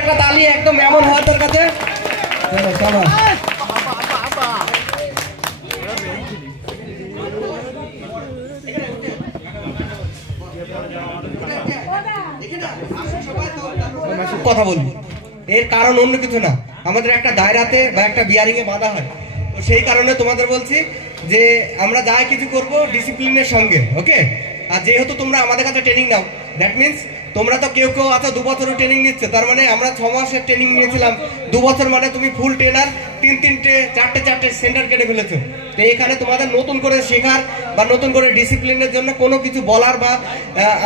একটা তালি একদম এমন হয় তোর কাছে। চলো চলো কথা বলবি। এর কারণ অন্য কিছু না, আমাদের একটা দায়রাতে বা একটা বিয়ারিং এ বাঁধা হয়, তো সেই কারণে তোমাদের বলছি যে আমরা যা কিছু করব ডিসিপ্লিনের সঙ্গে, ওকে? আর যেহেতু তোমরা আমাদের কাছে ট্রেনিং নাও, দ্যাট মিনস তোমরা তো কেউ কেউ আছো 2 বছরের ট্রেনিং নিচ্ছে, তার মানে আমরা 6 মাসের ট্রেনিং নিয়েছিলাম, 2 বছর মানে তুমি ফুল ট্রেনার, 3-3টে 4টে সেন্টার কেটে ফেলেছো। তো এখানে তোমাদের নতুন করে শেখার বা নতুন করে ডিসিপ্লিনের জন্য কোনো কিছু বলার বা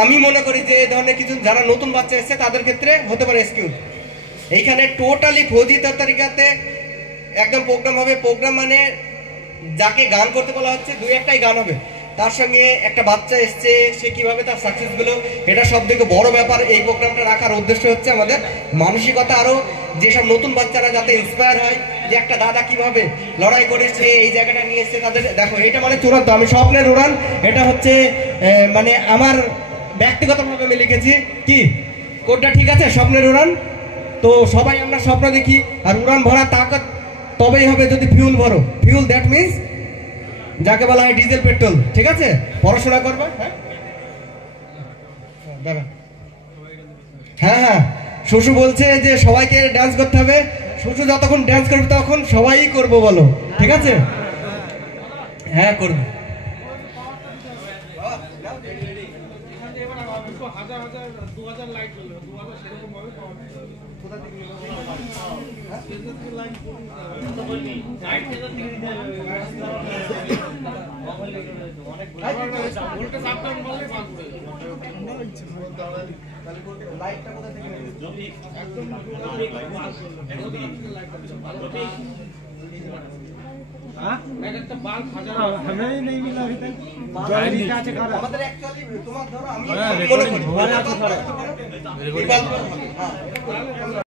আমি মনে করি যে এই ধরনের কিছু যারা নতুন বাচ্চা এসছে তাদের ক্ষেত্রে হতে পারে এক্সকিউজ। এইখানে টোটালি ফৌজি তরিকাতে একদম প্রোগ্রাম হবে। প্রোগ্রাম মানে যাকে গান করতে বলা হচ্ছে 2-1টাই গান হবে, তার সঙ্গে একটা বাচ্চা এসছে সে কিভাবে তার সাকসেস পেল, এটা সব থেকে বড় ব্যাপার। এই প্রোগ্রামটা রাখার উদ্দেশ্য হচ্ছে আমাদের মানসিকতা আরো যেসব নতুন বাচ্চারা যাতে ইন্সপায়ার হয় যে একটা দাদা কিভাবে লড়াই করেছে এই জায়গাটা নিয়ে এসছে তাদের। দেখো এটা মানে চূড়ান্ত, আমি স্বপ্নের উড়ান, এটা হচ্ছে মানে আমার ব্যক্তিগতভাবে আমি লিখেছি। কি কোডটা ঠিক আছে? স্বপ্নের উড়ান। তো সবাই আমরা স্বপ্ন দেখি, আর উড়ান ভরা তাকত তবেই হবে যদি ফিউল ভরো। ফিউল দ্যাট মিনস যাকে বলা হয় ডিজেল পেট্রোল, ঠিক আছে? পড়াশোনা করবে। হ্যাঁ হ্যাঁ, শুশু বলছে যে সবাইকে ডান্স করতে হবে। শুশু যতক্ষণ ডান্স করবে তখন সবাই করবো, বলো ঠিক আছে? হ্যাঁ করবো। আমাদের অ্যাকচুয়ালি তোমার ধরো আমি